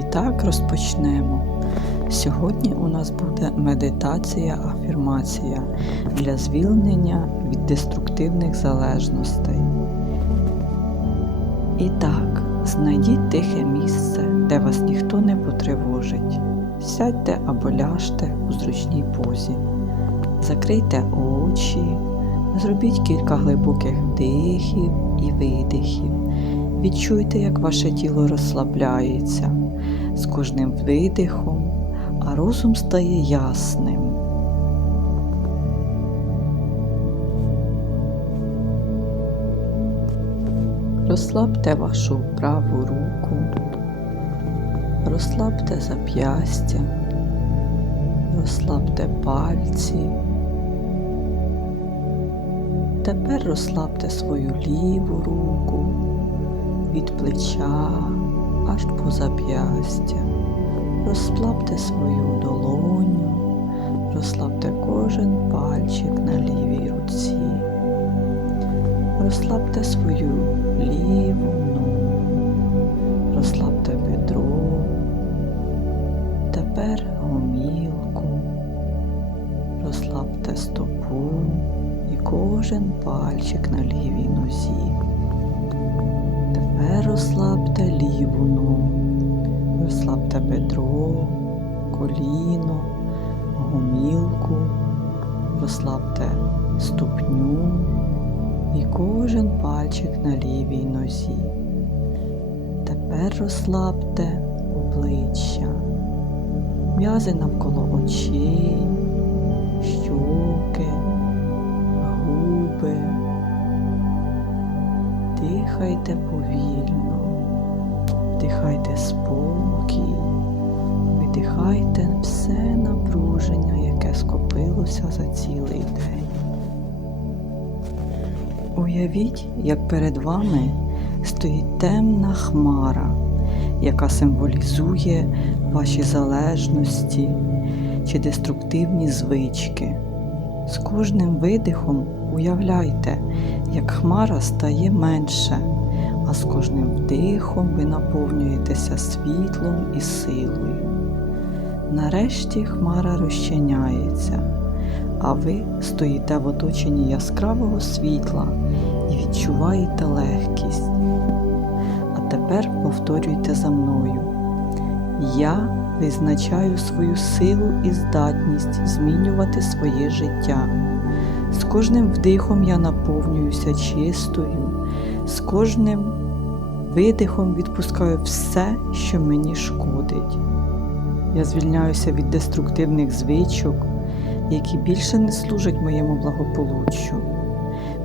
І так розпочнемо. Сьогодні у нас буде медитація, афірмація для звільнення від деструктивних залежностей. І так, знайдіть тихе місце, де вас ніхто не потривожить. Сядьте або ляжте у зручній позі. Закрийте очі, зробіть кілька глибоких вдихів і видихів. Відчуйте, як ваше тіло розслабляється з кожним видихом, а розум стає ясним. Розслабте вашу праву руку, розслабте зап'ястя, розслабте пальці. Тепер розслабте свою ліву руку від плеча аж по зап'ястя. Розслабте свою долоню, розслабте кожен пальчик на лівій руці. Розслабте свою ліву ногу, розслабте бедро, тепер гомілку, розслабте стопу і кожен пальчик на лівій нозі. Тепер розслабте ліву ногу, розслабте бедро, коліно, гомілку, розслабте ступню і кожен пальчик на лівій нозі. Тепер розслабте обличчя, м'язи навколо очей, щоки, Дихайте повільно, вдихайте спокій, видихайте все напруження, яке скопилося за цілий день. Уявіть, як перед вами стоїть темна хмара, яка символізує ваші залежності чи деструктивні звички. З кожним видихом уявляйте, як хмара стає менше, а з кожним вдихом ви наповнюєтеся світлом і силою. Нарешті хмара розчиняється, а ви стоїте в оточенні яскравого світла і відчуваєте легкість. А тепер повторюйте за мною. Я визначаю свою силу і здатність змінювати своє життя. З кожним вдихом я наповнююся чистою, з кожним видихом відпускаю все, що мені шкодить. Я звільняюся від деструктивних звичок, які більше не служать моєму благополуччю.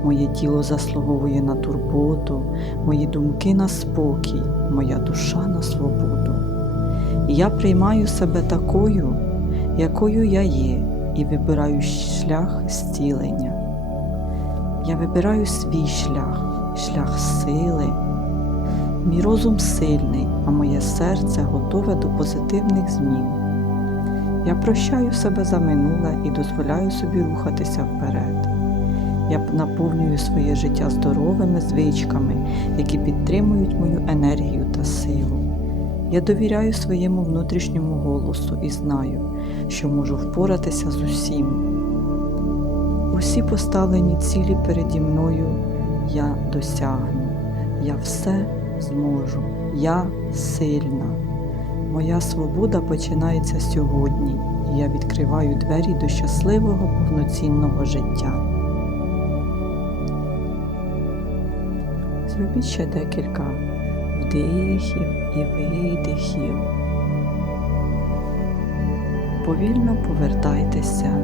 Моє тіло заслуговує на турботу, мої думки на спокій, моя душа на свободу. Я приймаю себе такою, якою я є, і вибираю шлях зцілення. Я вибираю свій шлях, шлях сили. Мій розум сильний, а моє серце готове до позитивних змін. Я прощаю себе за минуле і дозволяю собі рухатися вперед. Я наповнюю своє життя здоровими звичками, які підтримують мою енергію та силу. Я довіряю своєму внутрішньому голосу і знаю, що можу впоратися з усім. Усі поставлені цілі переді мною я досягну. Я все зможу. Я сильна. Моя свобода починається сьогодні, і я відкриваю двері до щасливого повноцінного життя. Зробіть ще декілька вдихів і видихів. Повільно повертайтеся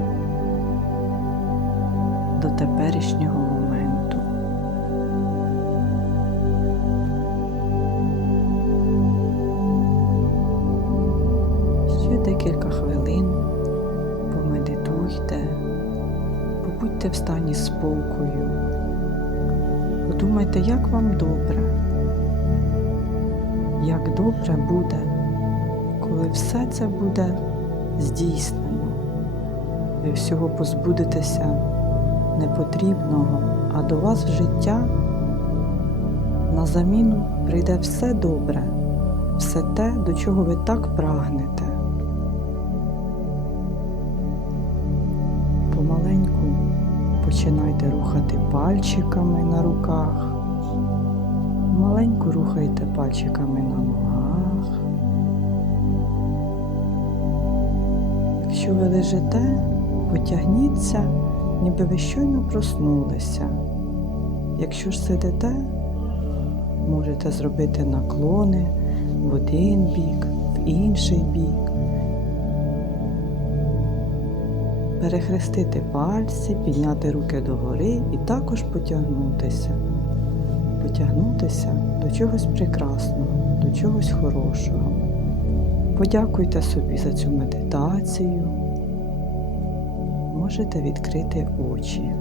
до теперішнього моменту. Ще декілька хвилин помедитуйте, побудьте в стані спокою, подумайте, як вам добре як добре буде, коли все це буде здійснено. Ви всього позбудетеся непотрібного, а до вас в життя на заміну прийде все добре, все те, до чого ви так прагнете. Помаленьку починайте рухати пальчиками на руках. Маленьку рухайте пальчиками на ногах. Якщо ви лежите, потягніться, ніби ви щойно проснулися. Якщо ж сидите, можете зробити наклони в один бік, в інший бік. Перехрестити пальці, підняти руки догори і також потягнутися. Потягнутися до чогось прекрасного, до чогось хорошого. Подякуйте собі за цю медитацію. Можете відкрити очі.